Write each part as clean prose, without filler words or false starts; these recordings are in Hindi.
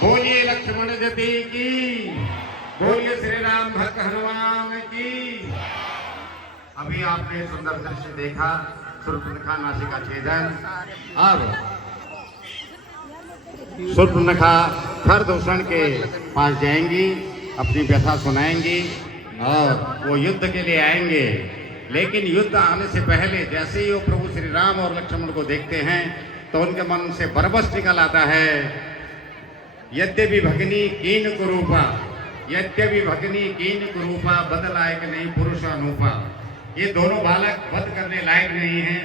बोलिए लक्ष्मण जति की, बोलिए श्री राम भक्त हनुमान की। अभी आपने सुंदर दृश्य देखा, शूर्पणखा नासिका छेदन। अब शूर्पणखा खरदूषण के पास जाएंगी, अपनी व्यथा सुनाएंगी और वो युद्ध के लिए आएंगे। लेकिन युद्ध आने से पहले जैसे ही वो प्रभु श्री राम और लक्ष्मण को देखते हैं तो उनके मन से बरबस निकल आता है। यद्यपि भगनी कीन कुरूपा, यद्यपि भगनी कीन कुरूपा, बद लायक नहीं पुरुष अनूपा। ये दोनों बालक वध करने लायक नहीं हैं।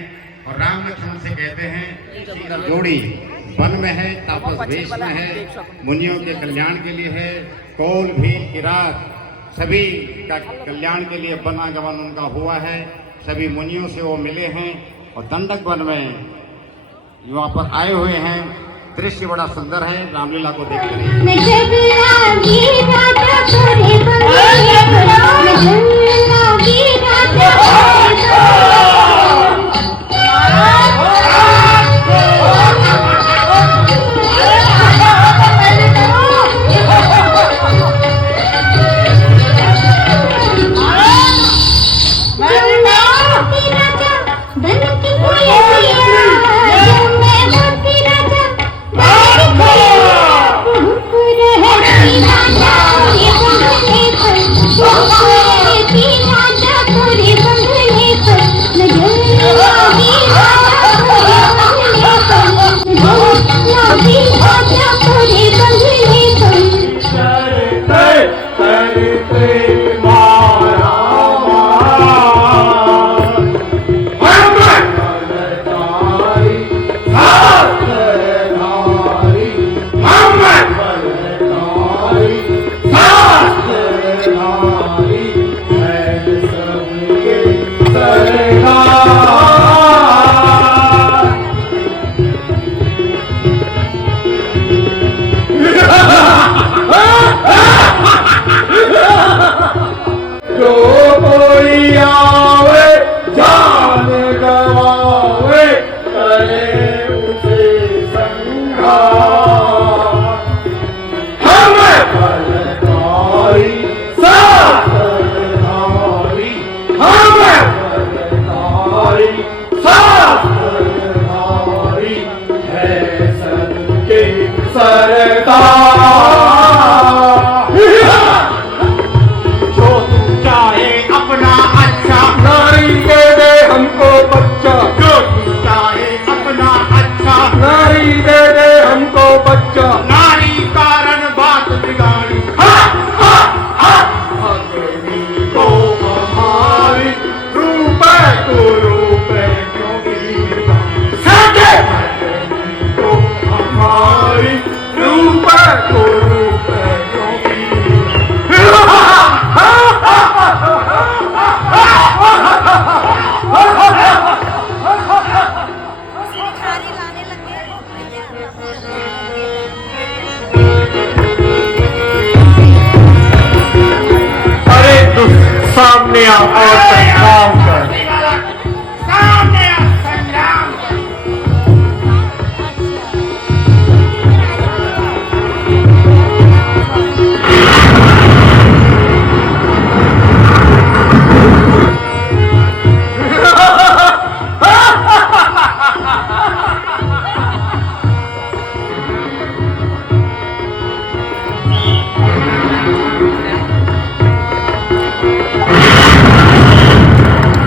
और राम लक्ष्मण से कहते हैं जोड़ी वन में है, तापस वेश में है, मुनियों के कल्याण के लिए है। कौल भील किरात सभी का कल्याण के लिए वनागमन उनका हुआ है। सभी मुनियों से वो मिले हैं और दंडक वन में वहाँ पर आए हुए हैं। दृश्य बड़ा सुंदर है, रामलीला को देखते रहिए। सामने आओ और संग्राम कर। सामने आओ संग्राम कर।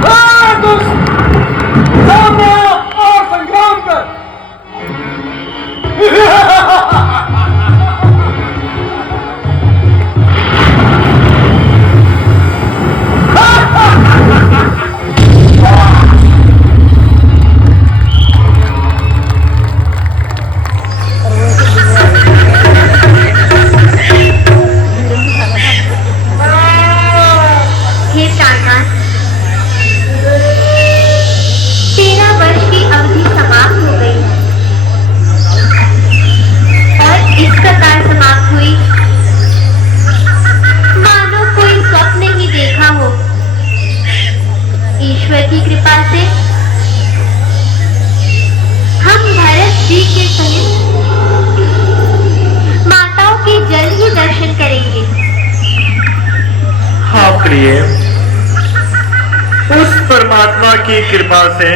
Ah! प्रिय, उस परमात्मा की कृपा से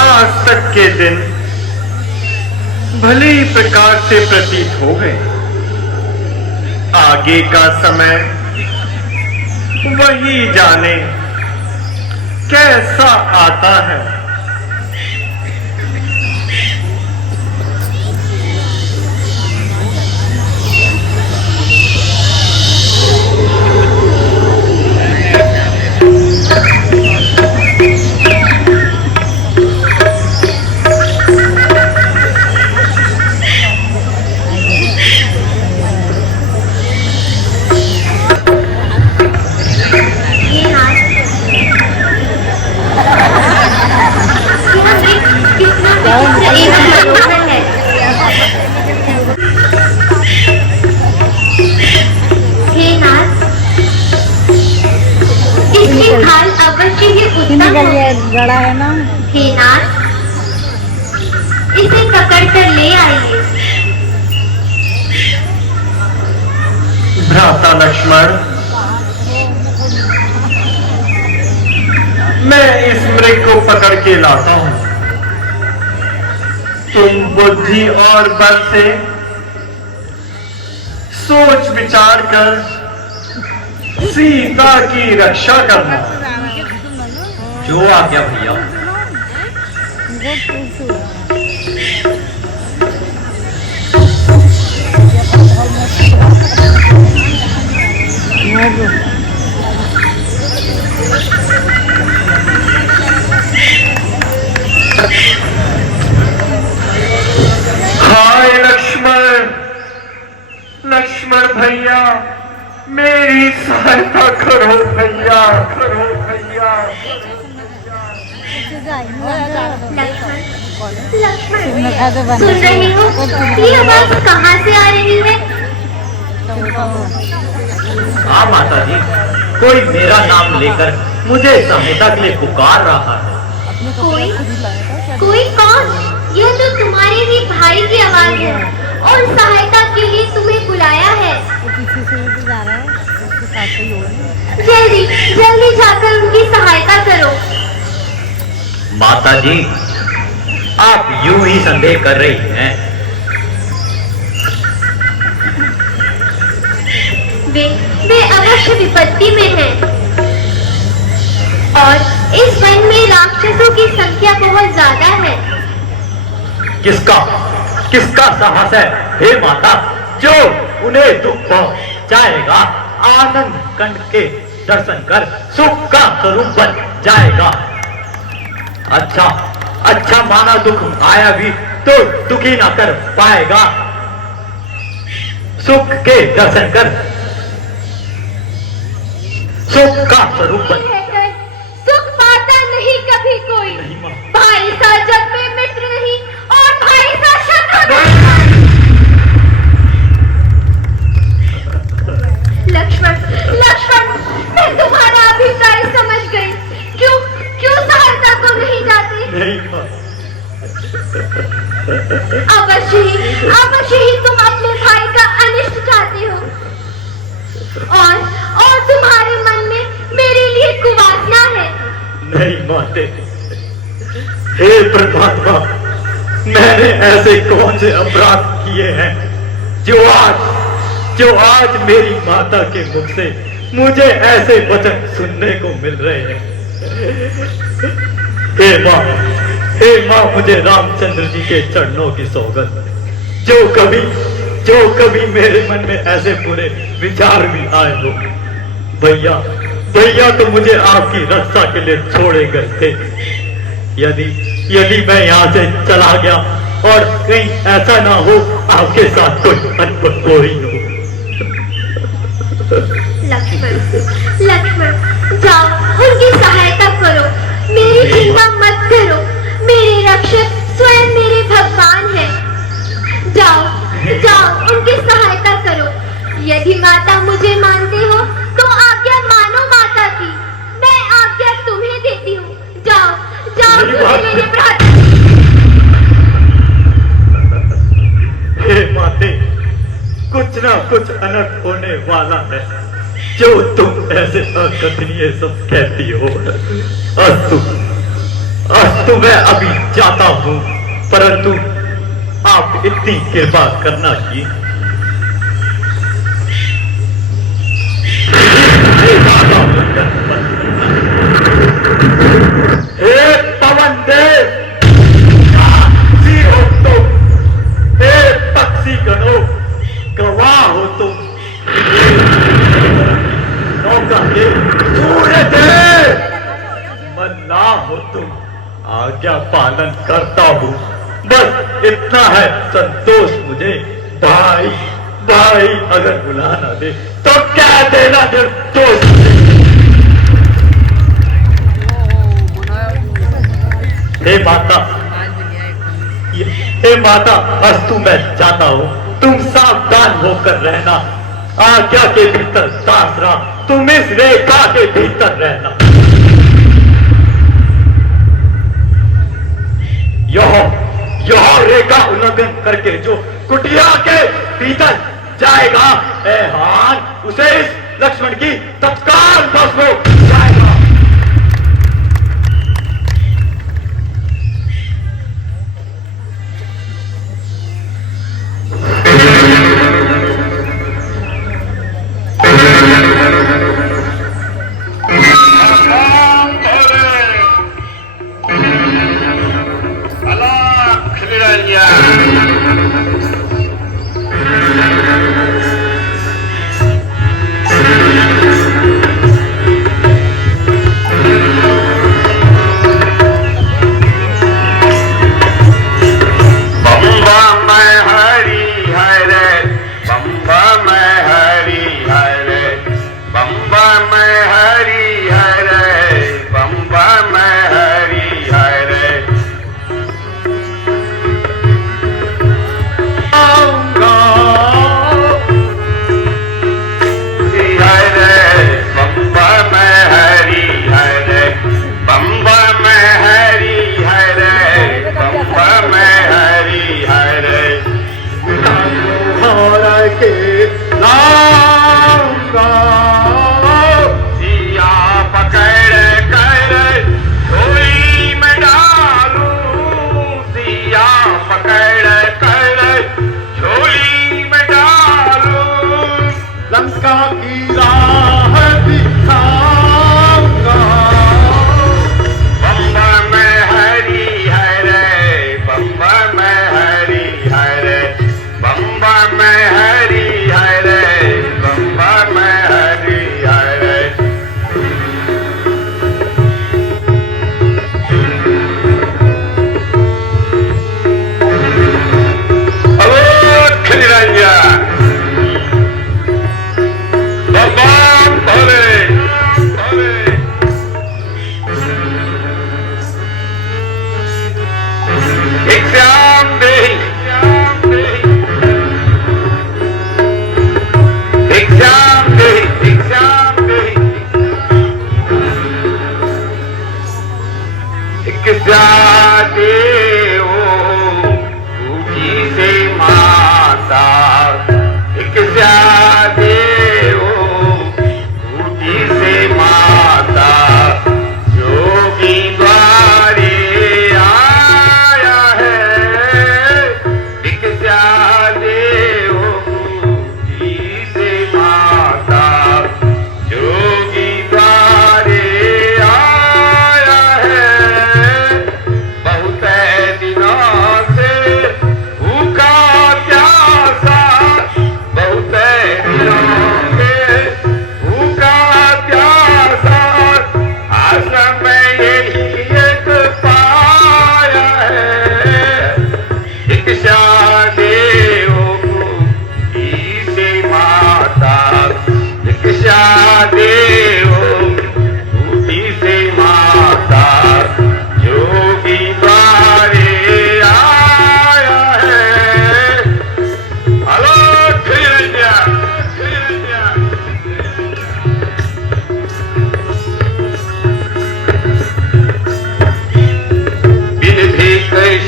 आज तक के दिन भले ही प्रकार से प्रतीत हो गए। आगे का समय वही जाने कैसा आता है। गड़ा है ना। हे नाथ, इसे पकड़ कर ले आइए। भ्राता लक्ष्मण, मैं इस मृग को पकड़ के लाता हूं। तुम बुद्धि और बल से सोच विचार कर सीता की रक्षा करना। जो आ गया भैया। हाय लक्ष्मण, लक्ष्मण भैया, मेरी सहायता करो भैया, करो भैया। लक्ष्मण, सुन रही हो? ये आवाज कहाँ से आ रही है? हाँ माता जी, कोई मेरा नाम लेकर मुझे सहायता के लिए पुकार रहा है। कोई? कोई कौन? यह तो तुम्हारे ही भाई की आवाज है और सहायता के लिए तुम्हें बुलाया है। जल्दी जल्दी जाकर उनकी सहायता करो। माता जी, आप यूं ही संदेह कर रही हैं। वे अवश्य विपत्ति में हैं और इस वन में राक्षसों की संख्या बहुत ज्यादा है। किसका साहस है हे माता, जो उन्हें दुख पहुंचाएगा, आनंद कंठ के दर्शन कर सुख का स्वरूप बन जाएगा। अच्छा माना दुख आया भी तो दुखी ना कर पाएगा। सुख के दर्शन कर सुख का स्वरूप बन। सुख पाता नहीं कभी कोई, भाई सा जग में मित्र नहीं और भाई सा शत्रु नहीं। लक्ष्मण, मैं तुम्हारा अभिप्राय समझ गई। क्यों सहायता को नहीं जाते? अवश्य ही तुम अपने भाई का अनिष्ट चाहते हो और तुम्हारे मन में मेरे लिए कुवासना है। नहीं माते, हे परमात्मा, मैंने ऐसे कौन से अपराध किए हैं जो आज मेरी माता के मुख से मुझे ऐसे वचन सुनने को मिल रहे हैं। हे माँ, मुझे रामचंद्र जी के चरणों की सौगंध, जो कभी मेरे मन में ऐसे बुरे विचार भी आए हो, भैया तो मुझे आपकी रक्षा के लिए छोड़े गए थे। यदि मैं यहाँ से चला गया और कहीं ऐसा ना हो आपके साथ कोई अनबन कोई हो। लक्ष्मण, जाओ उनकी सहायता करो। मेरी चिंता मत करो। मेरे रक्षक स्वयं मेरे भगवान हैं। जाओ उनकी सहायता करो। यदि माता मुझे मानते हो तो आज्ञा मानो माता की। मैं आज्ञा तुम्हें देती हूँ। जाओ मेरे भ्राता। हे माते, कुछ ना कुछ अनर्थ होने वाला है। जो तुम ऐसे अकथनीय सब कहती हो। अस्तु मैं अभी जाता हूँ, परंतु आप इतनी कृपा करना कि हे पवन देव, हो तुम, हे पक्षी गणों, गवाह हो तुम, नौका के सूर्य देव, मल्लाह हो तुम, आज्ञा पालन करता हूँ। बस इतना है संतोष मुझे। भाई भाई अगर बुलाना दे तो क्या देना निर्दोष। हे माता, अस्तु मैं जाता हूँ, तुम सावधान होकर रहना। आज्ञा के भीतर सांस रहा, तुम इस रेखा के भीतर रहना। यह रेखा उल्लंघन करके जो कुटिया के भीतर जाएगा, हान उसे इस लक्ष्मण की तत्काल भस्म हो जाएगा।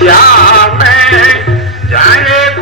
श्याम जाने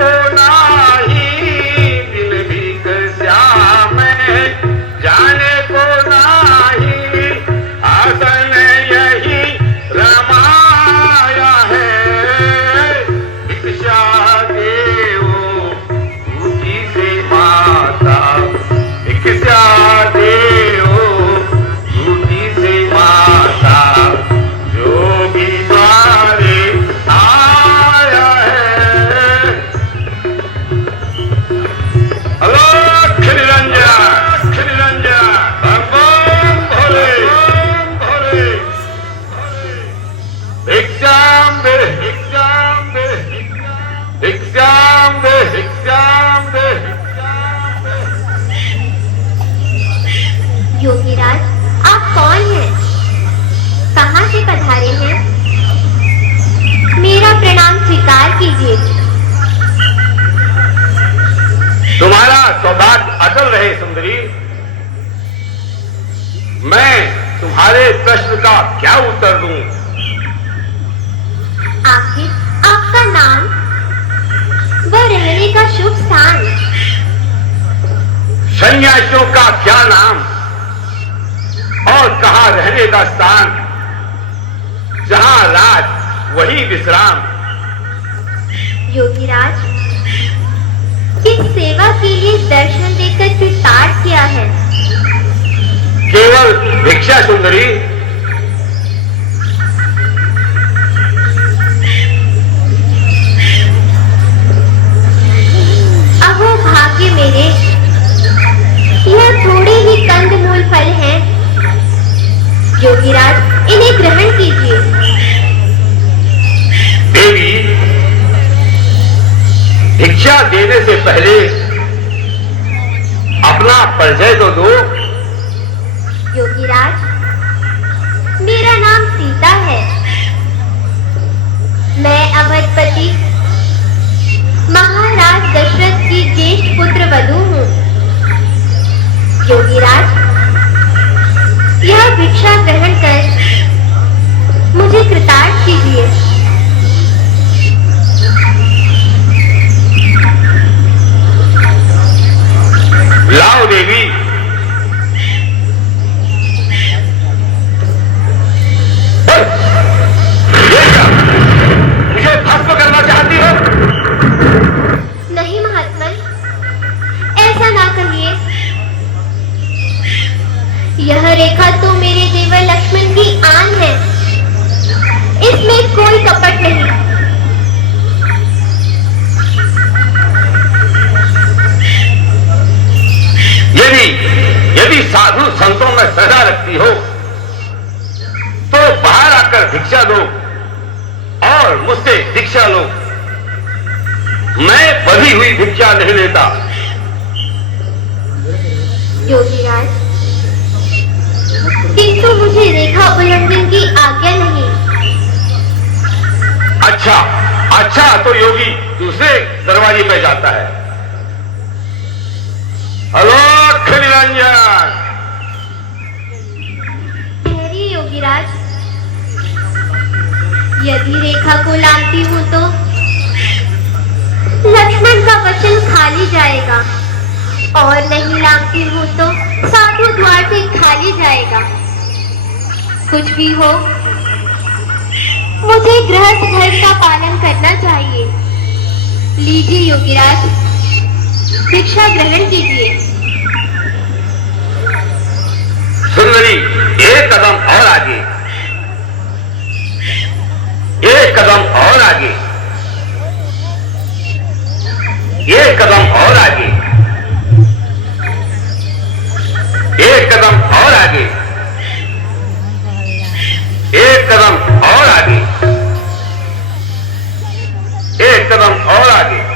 स्वीकार कीजिए। तुम्हारा सौभाग्य अटल रहे सुंदरी। मैं तुम्हारे प्रश्न का क्या उत्तर दूं? आखिर आपका नाम व रहने का शुभ स्थान। सन्यासियों का क्या नाम और कहां रहने का स्थान? जहां राज वही विश्राम। योगीराज, किस सेवा के लिए दर्शन देकर कृतार्थ किया है? केवल भिक्षा सुंदरी। अहो भाग्य मेरे, यह थोड़े ही कंदमूल फल हैं। योगीराज, इन्हें ग्रहण कीजिए। देवी, भिक्षा देने से पहले अपना परिचय तो दो। योगीराज, मेरा नाम सीता है। मैं अवधपति महाराज दशरथ की ज्येष्ठ पुत्र वधू हूँ। योगीराज, यह भिक्षा ग्रहण कर मुझे कृतार्थ कीजिए। लाओ देवी। मुझे भस्म करना चाहती हो? नहीं महात्मन, ऐसा ना कहिए। यह रेखा तो मेरे देवर लक्ष्मण की आन है। इसमें कोई कपट नहीं। यदि साधु संतों में श्रद्धा रखती हो तो बाहर आकर भिक्षा दो और मुझसे दीक्षा लो। मैं बधी हुई भिक्षा नहीं लेता। योगीराज, किंतु मुझे रेखा उल्लंघन की आज्ञा नहीं। अच्छा तो योगी दूसरे दरवाजे पे जाता है। अलोक निरंजन। ठहरिए योगीराज, यदि रेखा को लांघती हूँ तो लक्ष्मण का वचन खाली जाएगा, और नहीं लांघती हूँ तो साधु द्वार से खाली जाएगा। कुछ भी हो, मुझे गृहस्थ धर्म का पालन करना चाहिए। लीजिए योगीराज, भिक्षा ग्रहण कीजिए। सुंदरी, एक कदम और आगे, एक कदम और आगे, एक कदम और आगे, एक कदम और आगे, एक कदम और आगे, एक कदम और आगे।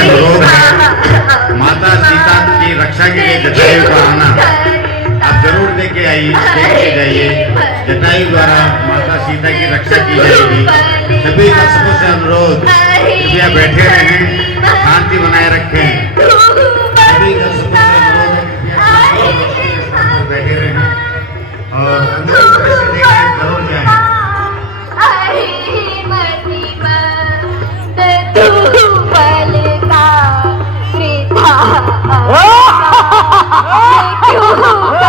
अनुरोध है, माता सीता की रक्षा के लिए जटायु का आना आप जरूर देख के जाइए। जटायु द्वारा माता सीता की रक्षा की जाएगी। सभी दर्शकों से अनुरोध, कृपया बैठे रहें, शांति बनाए रखें। सभी दर्शकों से अनुरोध है, कृपया बैठे रहें और अंदर से देखें, जरूर जाएं। क्यों